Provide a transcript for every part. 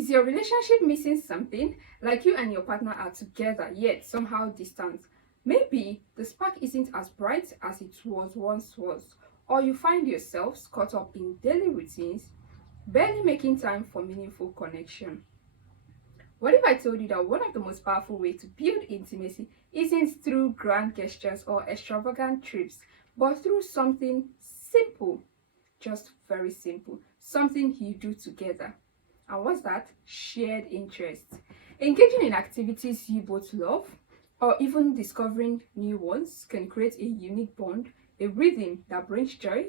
Is your relationship missing something? Like you and your partner are together yet somehow distant. Maybe the spark isn't as bright as it once was, or you find yourselves caught up in daily routines, barely making time for meaningful connection. What if I told you that one of the most powerful ways to build intimacy isn't through grand gestures or extravagant trips, but through something simple, just very simple, something you do together? And what's that? Shared interests. Engaging in activities you both love, or even discovering new ones, can create a unique bond, a rhythm that brings joy,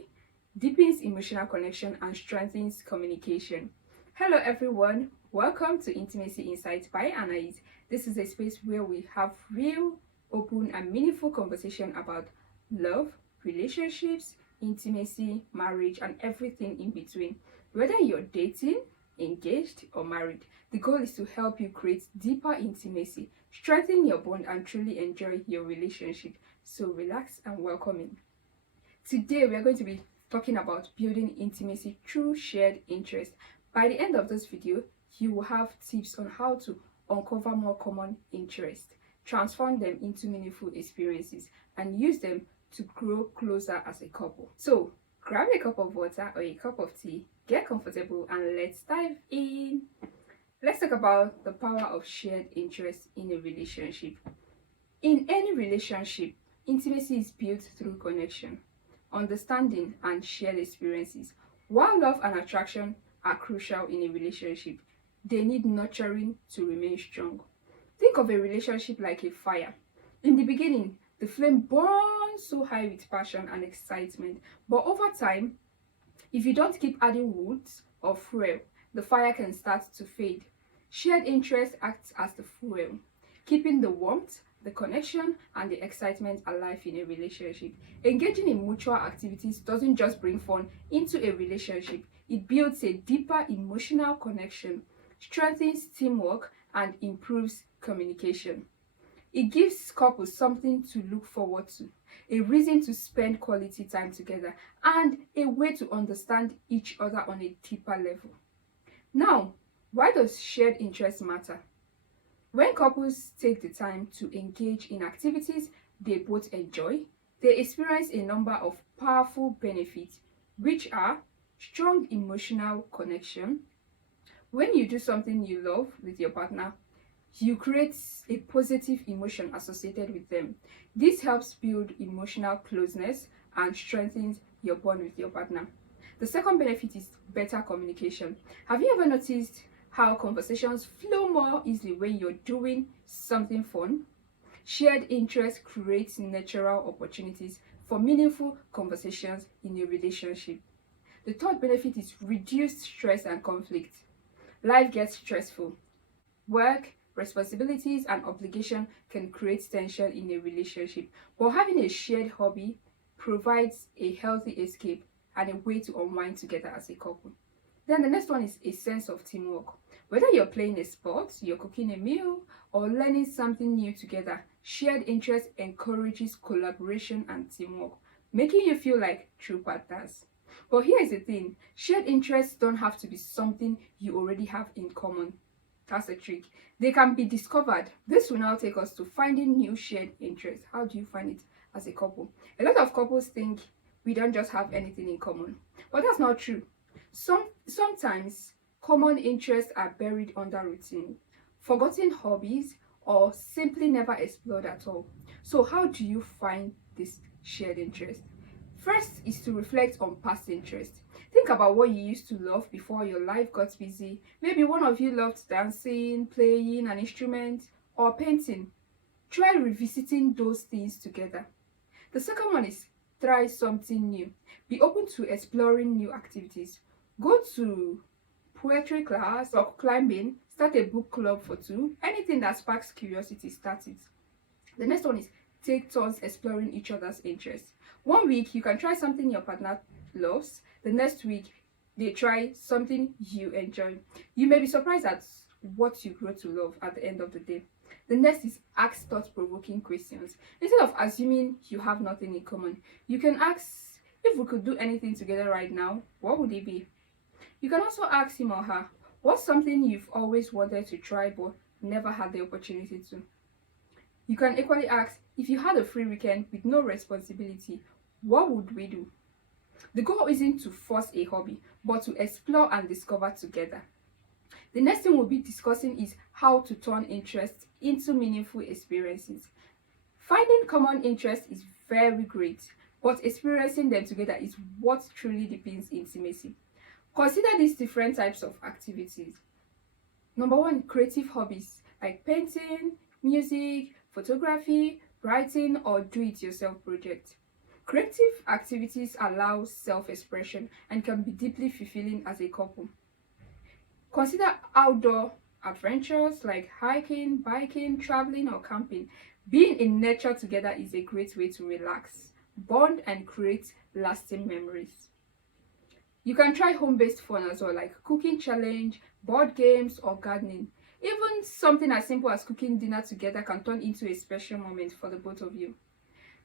deepens emotional connection, and strengthens communication. Hello, everyone. Welcome to Intimacy Insights by Anais. This is a space where we have real, open, and meaningful conversation about love, relationships, intimacy, marriage, and everything in between. Whether you're dating, engaged, or married, the goal is to help you create deeper intimacy, strengthen your bond, and truly enjoy your relationship. So relax and welcome in. Today, we are going to be talking about building intimacy through shared interest. By the end of this video, you will have tips on how to uncover more common interests, transform them into meaningful experiences, and use them to grow closer as a couple. So, grab a cup of water or a cup of tea, get comfortable, and let's dive in. Let's talk about the power of shared interest in a relationship. In any relationship, intimacy is built through connection, understanding, and shared experiences. While love and attraction are crucial in a relationship, they need nurturing to remain strong. Think of a relationship like a fire. In the beginning, the flame burns so high with passion and excitement, but over time, if you don't keep adding wood or fuel, the fire can start to fade. Shared interest acts as the fuel, keeping the warmth, the connection, and the excitement alive in a relationship. Engaging in mutual activities doesn't just bring fun into a relationship, it builds a deeper emotional connection, strengthens teamwork, and improves communication. It gives couples something to look forward to, a reason to spend quality time together, and a way to understand each other on a deeper level. Now, why does shared interest matter? When couples take the time to engage in activities they both enjoy, they experience a number of powerful benefits, which are strong emotional connection. When you do something you love with your partner, you create a positive emotion associated with them. This helps build emotional closeness and strengthens your bond with your partner. The second benefit is better communication. Have you ever noticed how conversations flow more easily when you're doing something fun? Shared interest creates natural opportunities for meaningful conversations in a relationship. The third benefit is reduced stress and conflict. Life gets stressful. Work, responsibilities, and obligation can create tension in a relationship, but having a shared hobby provides a healthy escape and a way to unwind together as a couple. Then the next one is a sense of teamwork. Whether you're playing a sport, you're cooking a meal, or learning something new together, shared interest encourages collaboration and teamwork, making you feel like true partners. But here's the thing, shared interests don't have to be something you already have in common. That's a trick. They can be discovered. This will now take us to finding new shared interests. How do you find it as a couple? A lot of couples think we don't just have anything in common, but that's not true. Sometimes common interests are buried under routine, forgotten hobbies, or simply never explored at all. So how do you find this shared interest? First is to reflect on past interests. Think about what you used to love before your life got busy. Maybe one of you loved dancing, playing an instrument, or painting. Try revisiting those things together. The second one is try something new. Be open to exploring new activities. Go to poetry class or climbing, start a book club for two. Anything that sparks curiosity, start it. The next one is take turns exploring each other's interests. One week you can try something your partner loves, the next week they try something you enjoy. You may be surprised at what you grow to love at the end of the day. The next is ask thought-provoking questions. Instead of assuming you have nothing in common, you can ask, if we could do anything together right now, what would it be? You can also ask him or her, What's something you've always wanted to try but never had the opportunity to? You can equally ask, if you had a free weekend with no responsibility, what would we do? The goal isn't to force a hobby, but to explore and discover together. The next thing we'll be discussing is how to turn interests into meaningful experiences. Finding common interests is very great, but experiencing them together is what truly deepens intimacy. Consider these different types of activities. Number one, creative hobbies like painting, music, photography, writing, or do-it-yourself projects. Creative activities allow self-expression and can be deeply fulfilling as a couple. Consider outdoor adventures like hiking, biking, traveling, or camping. Being in nature together is a great way to relax, bond, and create lasting memories. You can try home-based fun as well, like cooking challenge, board games, or gardening. Even something as simple as cooking dinner together can turn into a special moment for the both of you.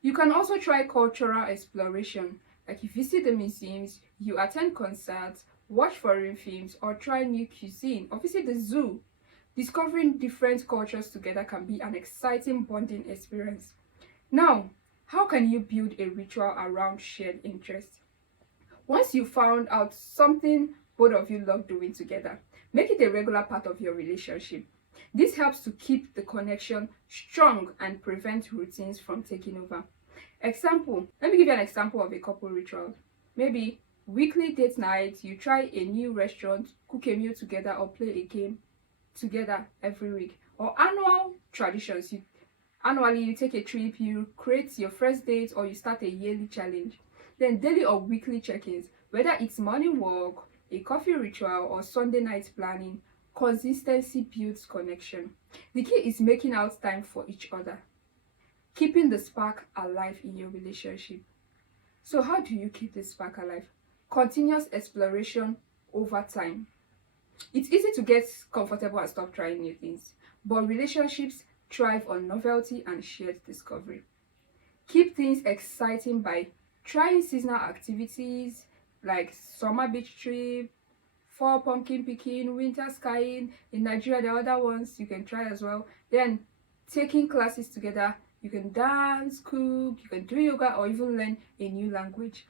You can also try cultural exploration, like you visit the museums, you attend concerts, watch foreign films, or try new cuisine, or visit the zoo. Discovering different cultures together can be an exciting bonding experience. Now, how can you build a ritual around shared interests? Once you found out something both of you love doing together, make it a regular part of your relationship. This helps to keep the connection strong and prevent routines from taking over. Example, let me give you an example of a couple ritual. Maybe weekly date night, you try a new restaurant, cook a meal together, or play a game together every week. Or annual traditions, annually you take a trip, you create your first date, or you start a yearly challenge. Then daily or weekly check-ins, whether it's morning walk, a coffee ritual, or Sunday night planning, consistency builds connection. The key is making out time for each other, keeping the spark alive in your relationship. So how do you keep the spark alive? Continuous exploration over time. It's easy to get comfortable and stop trying new things, but relationships thrive on novelty and shared discovery. Keep things exciting by trying seasonal activities like summer beach trip, fall pumpkin picking, winter skiing. In Nigeria, there are other ones you can try as well. Then taking classes together. You can dance, cook, you can do yoga, or even learn a new language.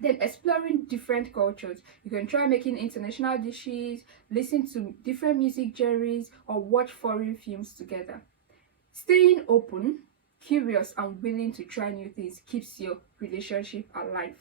Then exploring different cultures. You can try making international dishes, listen to different music genres, or watch foreign films together. Staying open, curious, and willing to try new things keeps your relationship alive.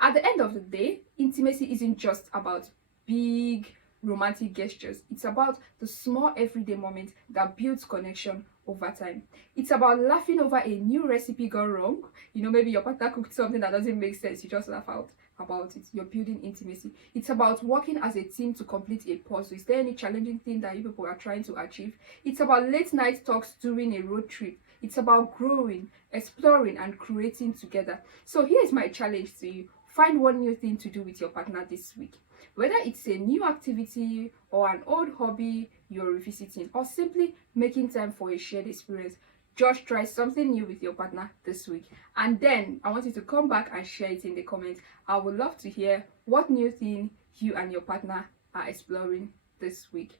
At the end of the day, intimacy isn't just about big romantic gestures. It's about the small everyday moments that builds connection over time. It's about laughing over a new recipe gone wrong. Maybe your partner cooked something that doesn't make sense. You just laugh out about it. You're building intimacy. It's about working as a team to complete a puzzle. Is there any challenging thing that you people are trying to achieve? It's about late night talks during a road trip. It's about growing, exploring, and creating together. So here's my challenge to you. Find one new thing to do with your partner this week. Whether it's a new activity or an old hobby you're revisiting, or simply making time for a shared experience, just try something new with your partner this week. And then I want you to come back and share it in the comments. I would love to hear what new thing you and your partner are exploring this week.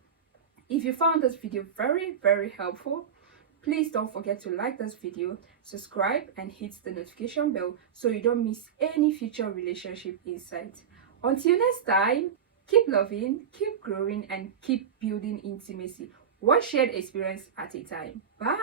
If you found this video very, very helpful, please don't forget to like this video, subscribe, and hit the notification bell so you don't miss any future relationship insights. Until next time, keep loving, keep growing, and keep building intimacy, one shared experience at a time. Bye!